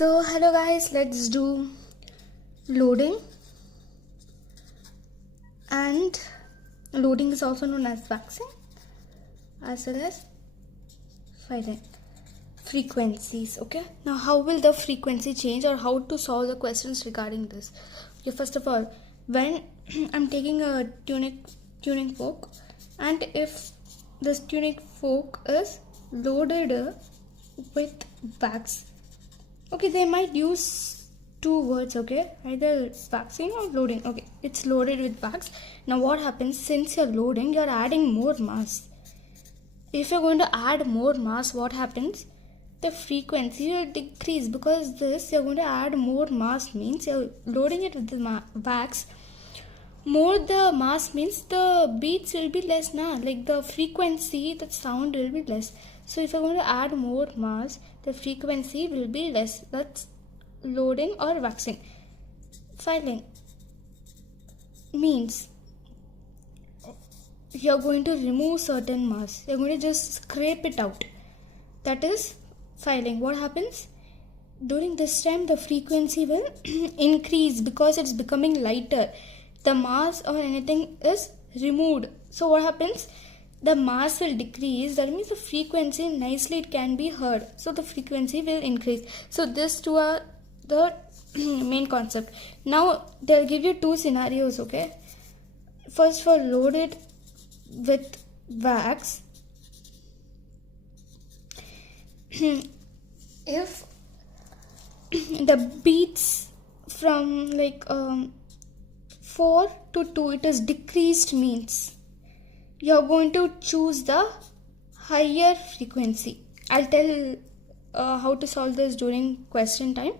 So hello guys, let's do loading, and loading is also known as waxing as well as filing. Frequencies. Okay, now how will the frequency change, or how to solve the questions regarding this? Okay, first of all, when I'm taking a tuning fork, and if this tuning fork is loaded with wax, okay, they might use two words, okay, either waxing or loading. Okay, it's loaded with wax. Now what happens, since you're loading, you're adding more mass. If you're going to add more mass, what happens, the frequency will decrease, because this, you're going to add more mass means you're loading it with the wax. More the mass means the beats will be less now, like the frequency, the sound will be less. So if you're going to add more mass, the frequency will be less. That's loading or waxing. Filing means you're going to remove certain mass, you're going to just scrape it out. That is filing. What happens during this time, the frequency will increase because it's becoming lighter. The mass or anything is removed. So what happens, the mass will decrease. That means the frequency nicely it can be heard, so the frequency will increase. So these two are the main concept. Now they'll give you two scenarios. Okay, first for loaded with wax, if the beats from 4 to 2 it is decreased, means you're going to choose the higher frequency. I'll tell how to solve this during question time.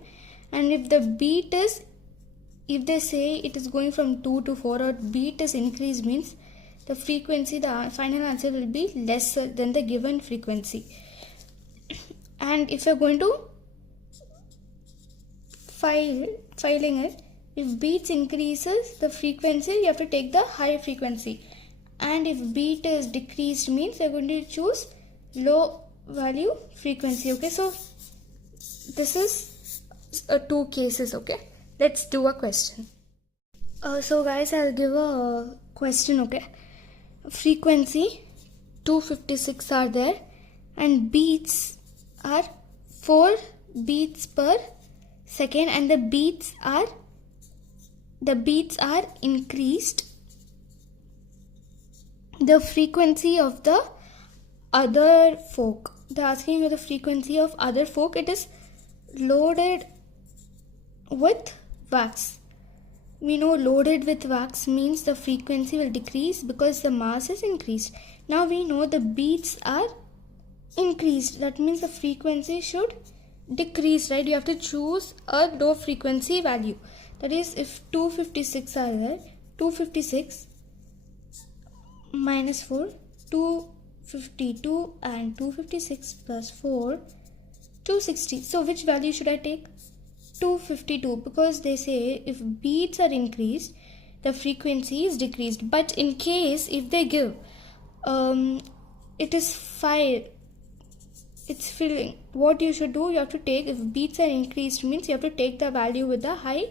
And if the beat is, if they say it is going from 2 to 4, or beat is increased, means the frequency, the final answer will be lesser than the given frequency. And if you're going to filing it, if beats increases the frequency, you have to take the high frequency. And if beat is decreased, means you're going to choose low value frequency. Okay, so this is two cases. Okay, let's do a question. So guys, I'll give a question. Okay, frequency 256 are there, and beats are 4 beats per second, and the beats are increased. The frequency of the other fork, they're asking you the frequency of other fork. It is loaded with wax. We know loaded with wax means the frequency will decrease because the mass is increased. Now we know the beats are increased, that means the frequency should decrease, right? You have to choose a low frequency value. That is, if 256 are there, 256 minus 4, 252, and 256 plus 4, 260. So which value should I take? 252, because they say if beats are increased, the frequency is decreased. But in case if they give it is 5, it's filling, what you should do, you have to take, if beats are increased, means you have to take the value with the high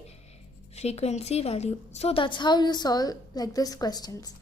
frequency value. So that's how you solve like this questions.